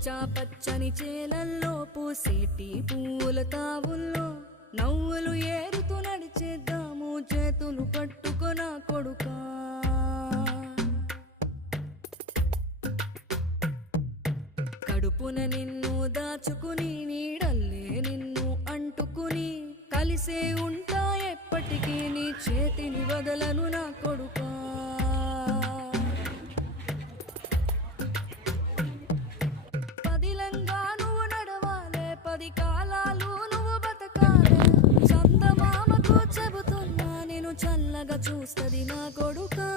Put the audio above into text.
పచ్చా పచ్చని చేలల్లో పూసేటి పూల తావుల్లో నవ్వులు ఏరుతూ నడిచేద్దాము చేతులు పట్టుకొన కొడుకా. కడుపున నిన్ను దాచుకుని నీడల్లే నిన్ను అంటుకుని కలిసే ఉంటా ఎప్పటికీ నీ చేతిని వదలను నా కొడుకా. పదిలంగా నువ్వు నడవాలే, 10 కాలాలు నువ్వు బతకాలే. చందమామకు చెబుతున్నా నేను చల్లగా చూస్తది నా కొడుకా.